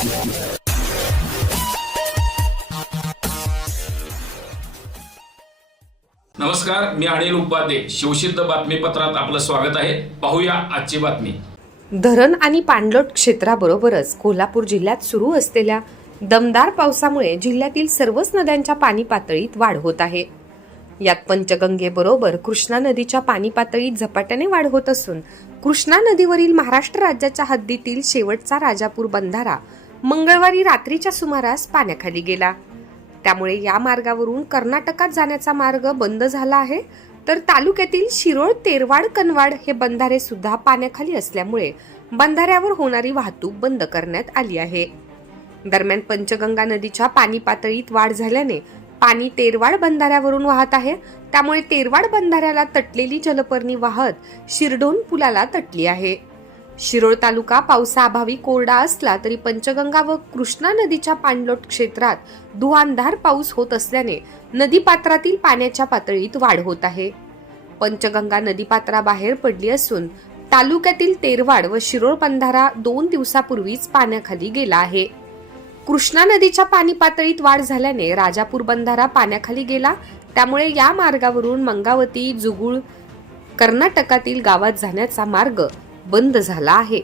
नमस्कार मी अनिल उपाध्ये. शिवसिद्ध बातमीपत्रात आपलं स्वागत आहे. पाहूया आजची बातमी. धरण आणि पाणलोट क्षेत्राबरोबरच कोल्हापूर जिल्ह्यात सुरू असलेल्या दमदार पावसामुळे जिल्ह्यातील सर्वच नद्यांच्या पाणी पातळीत वाढ होत आहे. यात पंचगंगेबरोबर कृष्णा नदीच्या पाणी पातळीत झपाट्याने वाढ होत असून कृष्णा नदीवरील महाराष्ट्र राज्याच्या हद्दीतील शेवटचा राजापूर बंधारा मंगळवारी रात्रीच्या सुमारास पाण्याखाली गेला. त्यामुळे या मार्गावरून कर्नाटकात जाण्याचा मार्ग बंद झाला आहे. तर तालुक्यातील शिरोळ तेरवाड कनवाड हे बंधारे सुद्धा पाण्याखाली असल्यामुळे बंधाऱ्यावर होणारी वाहतूक बंद करण्यात आली आहे. दरम्यान पंचगंगा नदीच्या पाणी पातळीत वाढ झाल्याने पाणी तेरवाड बंधाऱ्यावरून वाहत आहे. त्यामुळे तेरवाड बंधाऱ्याला तटलेली जलपर्णी वाहत शिरडोन पुलाला तटली आहे. शिरोळ तालुका पावसाअभावी कोरडा असला तरी पंचगंगा व कृष्णा नदीच्या पाणलोट क्षेत्रात धुवांधार पाऊस होत असल्याने नदीपात्रातील पाण्याच्या पातळीत वाढ होत आहे. पंचगंगा नदीपात्राबाहेर पडली असून तालुक्यातील तेरवाड व शिरोळ बंधारा दोन दिवसापूर्वीच पाण्याखाली गेला आहे. कृष्णा नदीच्या पाणी पातळीत वाढ झाल्याने राजापूर बंधारा पाण्याखाली गेला. त्यामुळे या मार्गावरून मंगावती जुगुळ कर्नाटकातील गावात जाण्याचा मार्ग बंद झाला आहे.